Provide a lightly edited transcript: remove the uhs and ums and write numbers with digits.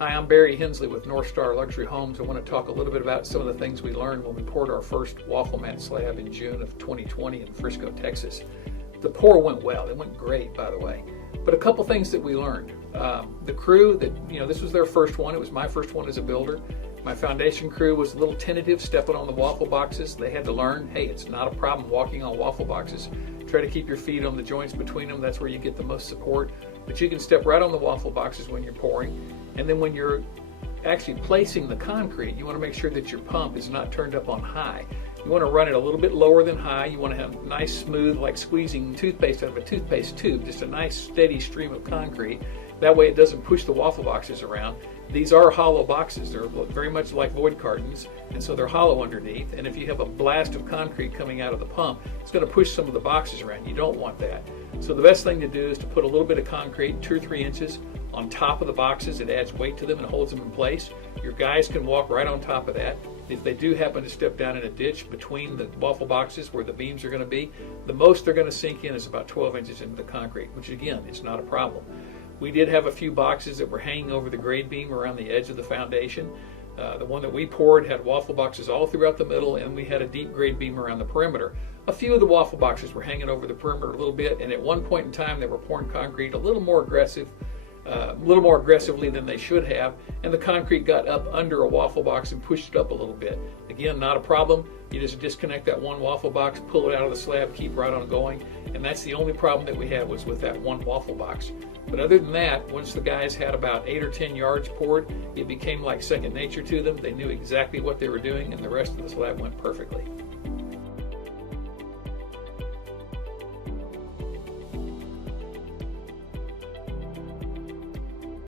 Hi, I'm Barry Hensley with North Star Luxury Homes. I want to talk a little bit about some of the things we learned when we poured our first Wafflemat slab in June of 2020 in Frisco, Texas. The pour went well. It went great, by the way. But a couple things that we learned. The crew, this was their first one. It was my first one as a builder. My foundation crew was a little tentative stepping on the waffle boxes. They had to learn, hey, it's not a problem walking on waffle boxes. Try to keep your feet on the joints between them. That's where you get the most support. But you can step right on the waffle boxes when you're pouring. And then when you're actually placing the concrete, you want to make sure that your pump is not turned up on high. You want to run it a little bit lower than high. You want to have nice, smooth, like squeezing toothpaste out of a toothpaste tube, just a nice steady stream of concrete. That way it doesn't push the waffle boxes around. These are hollow boxes. They're very much like void cartons, and so they're hollow underneath. And if you have a blast of concrete coming out of the pump, it's going to push some of the boxes around. You don't want that. So the best thing to do is to put a little bit of concrete, 2 or 3 inches, on top of the boxes. It adds weight to them and holds them in place. Your guys can walk right on top of that. If they do happen to step down in a ditch between the waffle boxes where the beams are going to be, the most they're going to sink in is about 12 inches into the concrete, which again, is not a problem. We did have a few boxes that were hanging over the grade beam around the edge of the foundation. The one that we poured had waffle boxes all throughout the middle, and we had a deep grade beam around the perimeter. A few of the waffle boxes were hanging over the perimeter a little bit, and at one point in time they were pouring concrete a little more aggressively than they should have, and the concrete got up under a waffle box and pushed it up a little bit. Again, not a problem. You just disconnect that one waffle box, pull it out of the slab, keep right on going, and that's the only problem that we had was with that one waffle box. But other than that, once the guys had about 8 or 10 yards poured, it became like second nature to them. They knew exactly what they were doing, and the rest of the slab went perfectly.